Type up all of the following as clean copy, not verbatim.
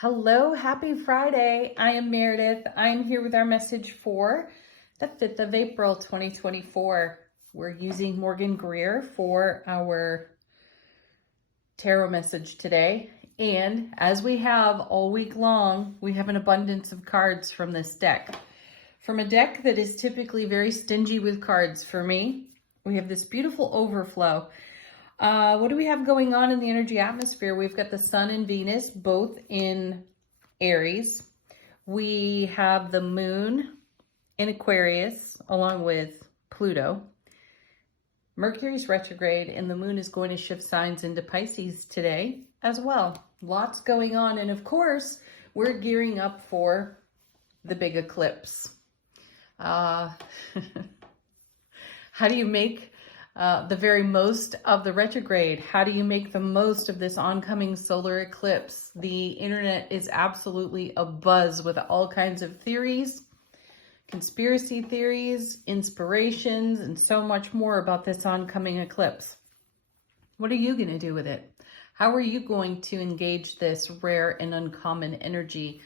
Hello, happy Friday. I am Meredith. I am here with our message for the 5th of April, 2024. We're using Morgan Greer for our tarot message today. And as we have all week long, we have an abundance of cards from this deck. From a deck that is typically very stingy with cards for me, we have this beautiful overflow. What do we have going on in the energy atmosphere? We've got the Sun and Venus both in Aries. We have the Moon in Aquarius along with Pluto. Mercury's retrograde and the Moon is going to shift signs into Pisces today as well. Lots going on. And of course, we're gearing up for the big eclipse. How do you make the very most of the retrograde? How do you make the most of this oncoming solar eclipse? The internet is absolutely abuzz with all kinds of theories, conspiracy theories, inspirations, and so much more about this oncoming eclipse. What are you going to do with it? How are you going to engage this rare and uncommon energy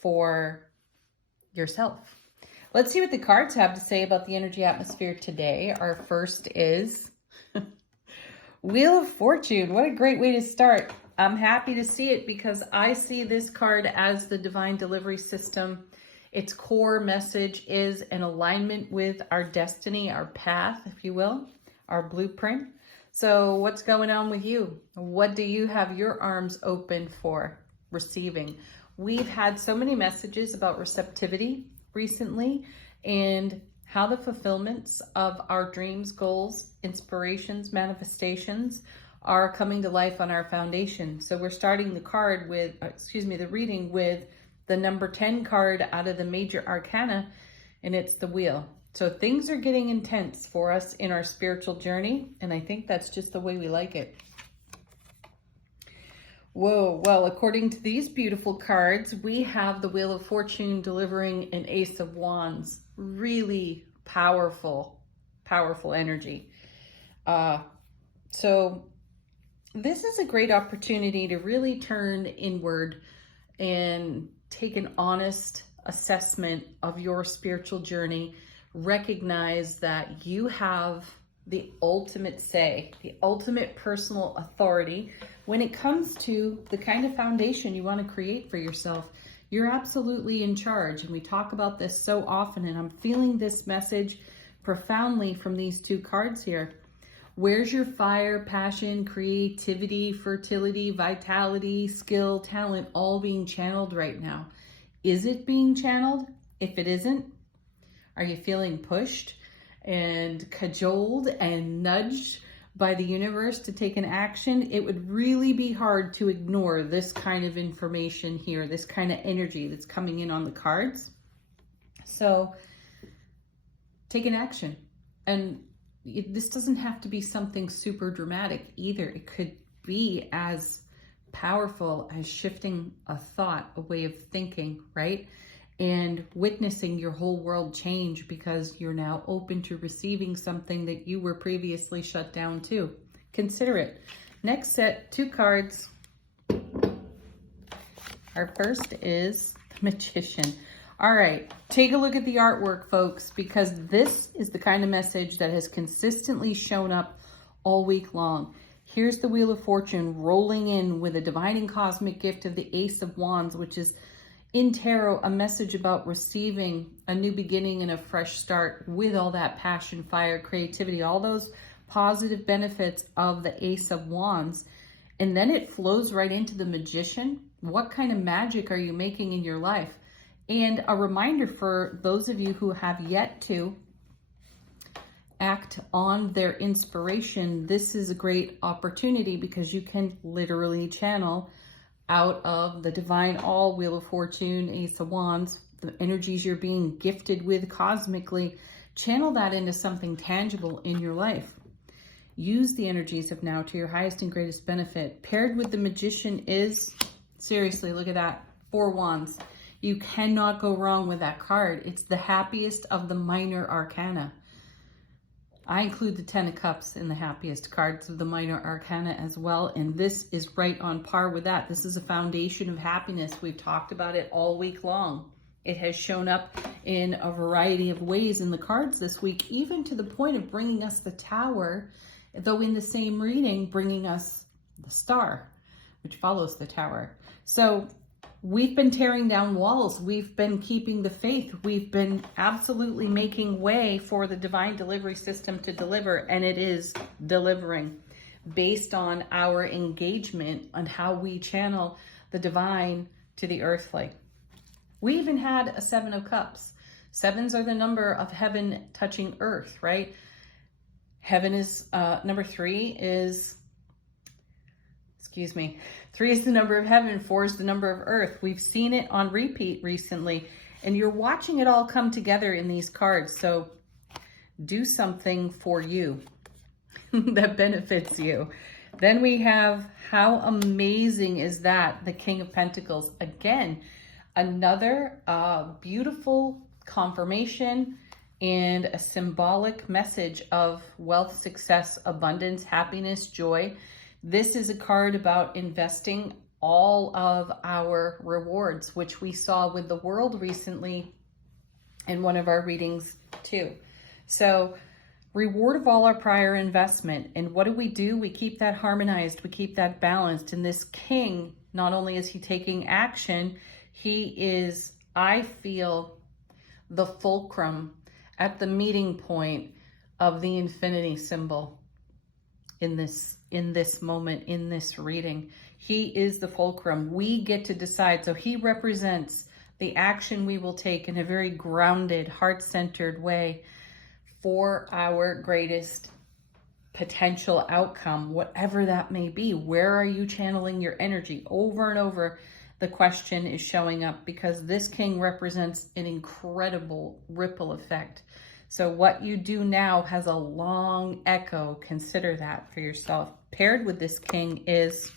for yourself? Let's see what the cards have to say about the energy atmosphere today. Our first is Wheel of Fortune. What a great way to start. I'm happy to see it because I see this card as the divine delivery system. Its core message is an alignment with our destiny, our path, if you will, our blueprint. So what's going on with you? What do you have your arms open for receiving? We've had so many messages about receptivity recently and how the fulfillments of our dreams, goals, inspirations, manifestations are coming to life on our foundation. So we're starting the reading with the number 10 card out of the major arcana, and it's the wheel. So things are getting intense for us in our spiritual journey, and I think that's just the way we like it. Whoa, well, according to these beautiful cards, we have the Wheel of Fortune delivering an Ace of Wands. Really powerful, powerful energy. So this is a great opportunity to really turn inward and take an honest assessment of your spiritual journey. Recognize that you have the ultimate say, the ultimate personal authority when it comes to the kind of foundation you want to create for yourself. You're absolutely in charge. And we talk about this so often, and I'm feeling this message profoundly from these two cards here. Where's your fire, passion, creativity, fertility, vitality, skill, talent, all being channeled right now? Is it being channeled? If it isn't, are you feeling pushed and cajoled and nudged by the universe to take an action? It would really be hard to ignore this kind of information here, this kind of energy that's coming in on the cards. So take an action. And this doesn't have to be something super dramatic either. It could be as powerful as shifting a thought, a way of thinking, right? And witnessing your whole world change because you're now open to receiving something that you were previously shut down to. Consider it. Next set, two cards. Our first is the Magician. All right, take a look at the artwork, folks, because this is the kind of message that has consistently shown up all week long. Here's the Wheel of Fortune rolling in with a divine and cosmic gift of the Ace of Wands, which is in tarot, a message about receiving a new beginning and a fresh start with all that passion, fire, creativity, all those positive benefits of the Ace of Wands. And then it flows right into the Magician. What kind of magic are you making in your life? And a reminder for those of you who have yet to act on their inspiration, this is a great opportunity because you can literally channel out of the divine all, Wheel of Fortune, Ace of Wands, the energies you're being gifted with cosmically. Channel that into something tangible in your life. Use the energies of now to your highest and greatest benefit. Paired with the Magician is, seriously, look at that, 4 Wands. You cannot go wrong with that card. It's the happiest of the minor arcana. I include the Ten of Cups in the happiest cards of the minor arcana as well. And this is right on par with that. This is a foundation of happiness. We've talked about it all week long. It has shown up in a variety of ways in the cards this week, even to the point of bringing us the Tower, though in the same reading, bringing us the Star, which follows the Tower. So we've been tearing down walls. We've been keeping the faith. We've been absolutely making way for the divine delivery system to deliver, and it is delivering based on our engagement on how we channel the divine to the earthly. We even had a 7 of Cups. Sevens are the number of heaven touching earth, right? Heaven is, number 3 is, 3 is the number of heaven, 4 is the number of earth. We've seen it on repeat recently, and you're watching it all come together in these cards. So do something for you that benefits you. Then we have, how amazing is that? The King of Pentacles. Again, another beautiful confirmation and a symbolic message of wealth, success, abundance, happiness, joy. This is a card about investing all of our rewards, which we saw with the World recently in one of our readings too. So reward of all our prior investment. And what do? We keep that harmonized. We keep that balanced. And this king, not only is he taking action, he is, I feel, the fulcrum at the meeting point of the infinity symbol in this moment, in this reading. He is the fulcrum. We get to decide. So he represents the action we will take in a very grounded, heart-centered way for our greatest potential outcome, whatever that may be. Where are you channeling your energy? Over and over, the question is showing up, because this king represents an incredible ripple effect. So what you do now has a long echo. Consider that for yourself. Paired with this king is,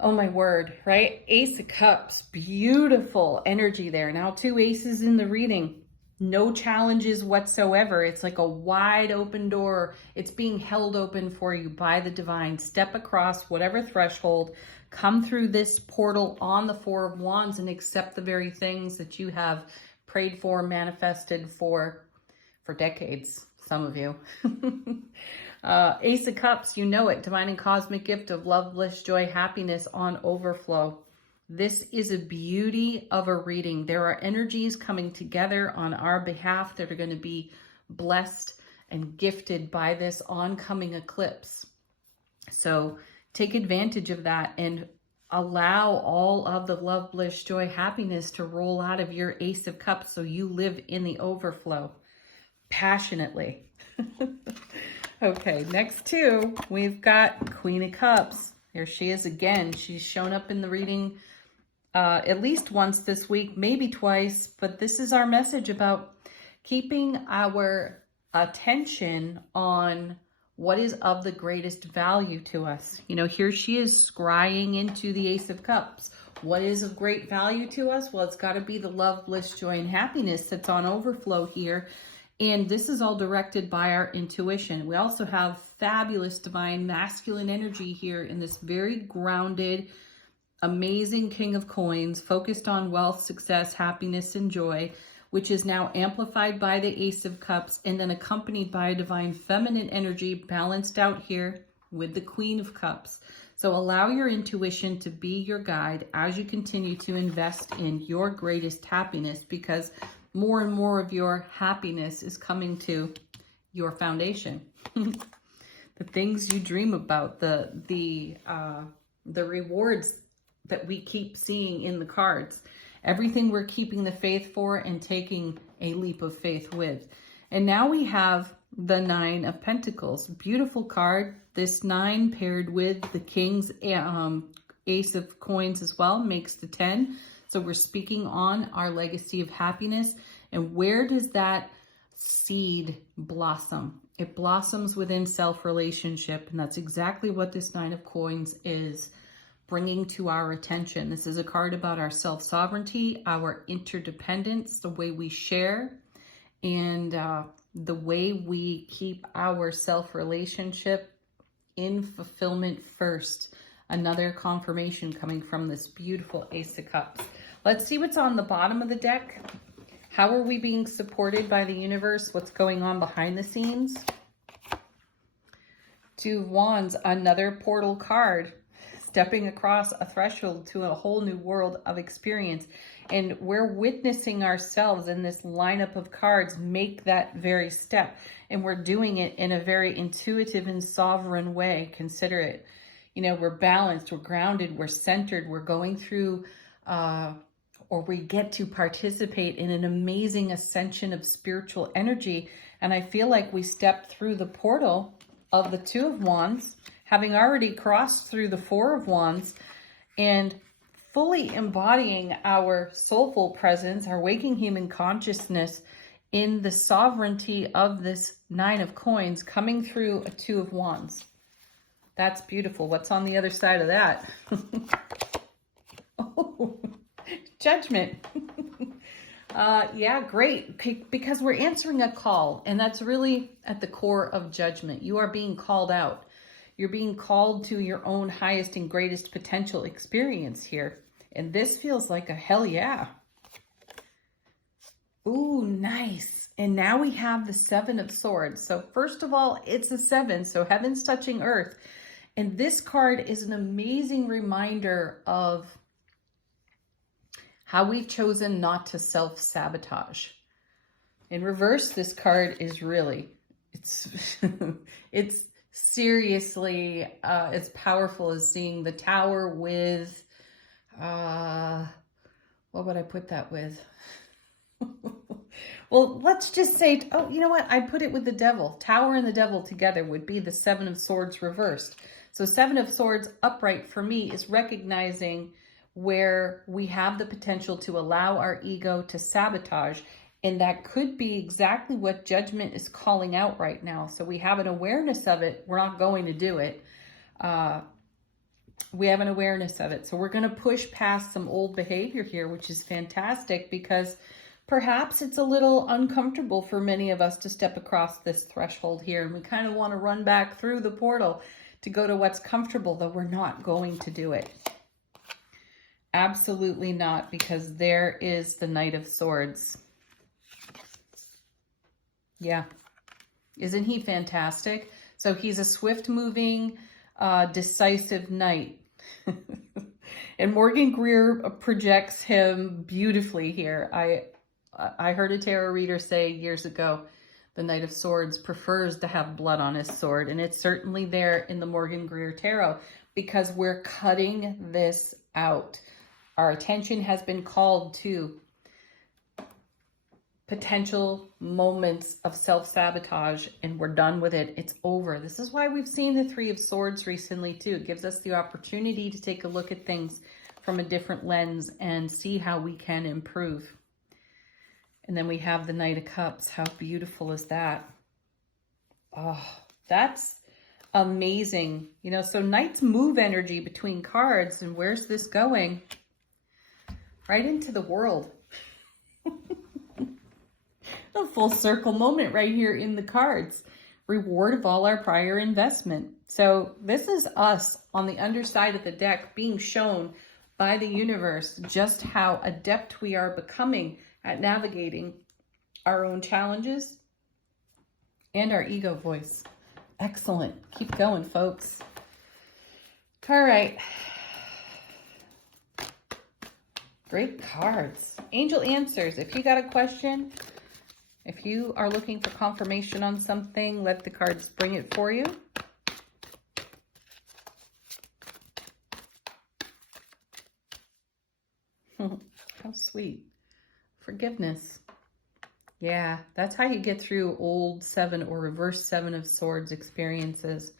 oh my word, right? Ace of Cups, beautiful energy there. Now 2 aces in the reading. No challenges whatsoever. It's like a wide open door. It's being held open for you by the divine. Step across whatever threshold, come through this portal on the 4 of Wands and accept the very things that you have prayed for, manifested for decades, some of you. Ace of Cups, you know it. Divine and cosmic gift of love, bliss, joy, happiness on overflow. This is a beauty of a reading. There are energies coming together on our behalf that are going to be blessed and gifted by this oncoming eclipse. So take advantage of that and allow all of the love, bliss, joy, happiness to roll out of your Ace of Cups so you live in the overflow passionately. Okay, next 2, we've got Queen of Cups. Here she is again. She's shown up in the reading at least once this week, maybe twice, but this is our message about keeping our attention on what is of the greatest value to us. You know, here she is scrying into the Ace of Cups. What is of great value to us? Well, it's got to be the love, bliss, joy, and happiness that's on overflow here. And this is all directed by our intuition. We also have fabulous divine masculine energy here in this very grounded, amazing King of Coins, focused on wealth, success, happiness, and joy, which is now amplified by the Ace of Cups and then accompanied by a divine feminine energy balanced out here with the Queen of Cups. So allow your intuition to be your guide as you continue to invest in your greatest happiness, because more and more of your happiness is coming to your foundation. The things you dream about, the rewards that we keep seeing in the cards, everything we're keeping the faith for and taking a leap of faith with. And now we have the 9 of Pentacles. Beautiful card. This 9 paired with the King's Ace of Coins as well makes the 10. So we're speaking on our legacy of happiness. And where does that seed blossom? It blossoms within self-relationship. And that's exactly what this 9 of Coins is bringing to our attention. This is a card about our self-sovereignty, our interdependence, the way we share, and the way we keep our self-relationship in fulfillment first. Another confirmation coming from this beautiful Ace of Cups. Let's see what's on the bottom of the deck. How are we being supported by the universe? What's going on behind the scenes? Two of Wands, another portal card. Stepping across a threshold to a whole new world of experience. And we're witnessing ourselves in this lineup of cards make that very step. And we're doing it in a very intuitive and sovereign way. Consider it. You know, we're balanced, we're grounded, we're centered, we're going through, or we get to participate in an amazing ascension of spiritual energy. And I feel like we stepped through the portal of the Two of Wands, having already crossed through the Four of Wands, and fully embodying our soulful presence, our waking human consciousness in the sovereignty of this Nine of Coins, coming through a Two of Wands. That's beautiful. What's on the other side of that? Oh, Judgment. Yeah, great. Because we're answering a call, and that's really at the core of Judgment. You are being called out. You're being called to your own highest and greatest potential experience here. And this feels like a hell yeah. Ooh, nice. And now we have the Seven of Swords. So first of all, it's a 7. So heaven's touching earth. And this card is an amazing reminder of how we've chosen not to self-sabotage. In reverse, this card is really, it's seriously as powerful as seeing the Tower with, what would I put that with? Well, let's just say, oh, you know what? I'd put it with the Devil. Tower and the Devil together would be the Seven of Swords reversed. So Seven of Swords upright for me is recognizing where we have the potential to allow our ego to sabotage. And that could be exactly what Judgment is calling out right now. So we have an awareness of it. We're not going to do it. We have an awareness of it. So we're going to push past some old behavior here, which is fantastic because perhaps it's a little uncomfortable for many of us to step across this threshold here. And we kind of want to run back through the portal to go to what's comfortable, though we're not going to do it. Absolutely not, because there is the Knight of Swords. Yeah. Isn't he fantastic? So he's a swift-moving, decisive knight. And Morgan Greer projects him beautifully here. I heard a tarot reader say years ago, the Knight of Swords prefers to have blood on his sword. And it's certainly there in the Morgan Greer Tarot because we're cutting this out. Our attention has been called to potential moments of self-sabotage, and we're done with it. It's over. This is why we've seen the Three of Swords recently too. It gives us the opportunity to take a look at things from a different lens and see how we can improve. And then we have the Knight of Cups. How beautiful is that? Oh, that's amazing. You know, so knights move energy between cards, and where's this going? Right into the world. A full circle moment right here in the cards. Reward of all our prior investment. So this is us on the underside of the deck being shown by the universe just how adept we are becoming at navigating our own challenges and our ego voice. Excellent. Keep going, folks. All right. Great cards. Angel answers. If you got a question, if you are looking for confirmation on something, let the cards bring it for you. How sweet. Forgiveness. Yeah, that's how you get through old 7 or reverse 7 of Swords experiences.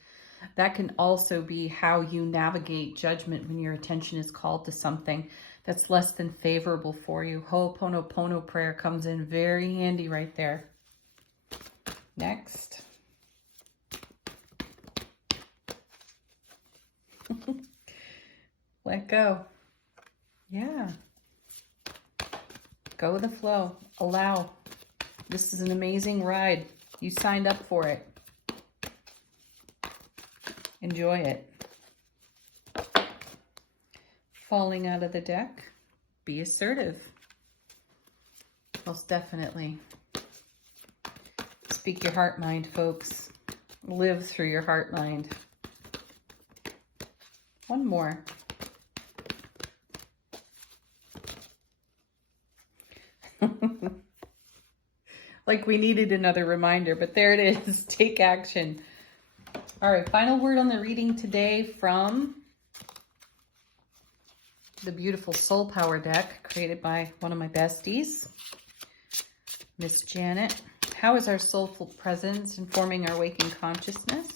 That can also be how you navigate judgment when your attention is called to something that's less than favorable for you. Ho'oponopono prayer comes in very handy right there. Next. Let go. Yeah. Go with the flow. Allow. This is an amazing ride. You signed up for it. Enjoy it. Falling out of the deck, be assertive. Most definitely. Speak your heart mind, folks. Live through your heart mind. One more. Like we needed another reminder, but there it is. Take action. All right, final word on the reading today from the beautiful Soul Power deck created by one of my besties, Miss Janet. How is our soulful presence informing our waking consciousness?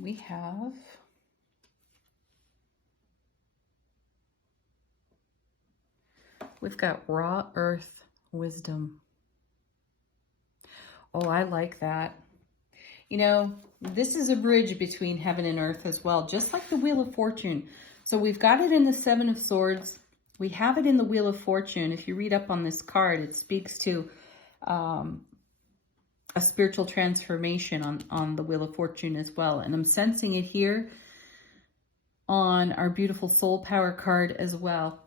We have we've got raw earth wisdom. Oh, I like that. You know, this is a bridge between heaven and earth as well, just like the Wheel of Fortune. So we've got it in the Seven of Swords. We have it in the Wheel of Fortune. If you read up on this card, it speaks to a spiritual transformation on the Wheel of Fortune as well. And I'm sensing it here on our beautiful Soul Power card as well.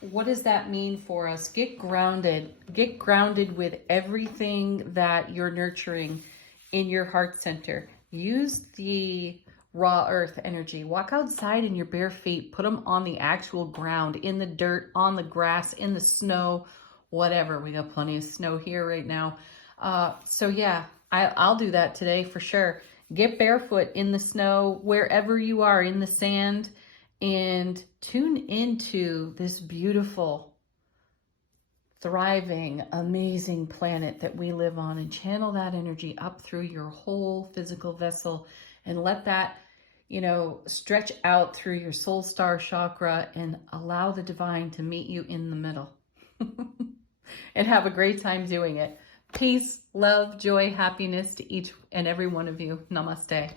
What does that mean for us? Get grounded. Get grounded with everything that you're nurturing in your heart center. Use the raw earth energy. Walk outside in your bare feet. Put them on the actual ground, in the dirt, on the grass, in the snow, whatever. We got plenty of snow here right now. So yeah, I'll do that today for sure. Get barefoot in the snow, wherever you are, in the sand, and tune into this beautiful, thriving, amazing planet that we live on, and channel that energy up through your whole physical vessel, and let that, you know, stretch out through your soul star chakra and allow the divine to meet you in the middle. And have a great time doing it. Peace, love, joy, happiness to each and every one of you. Namaste.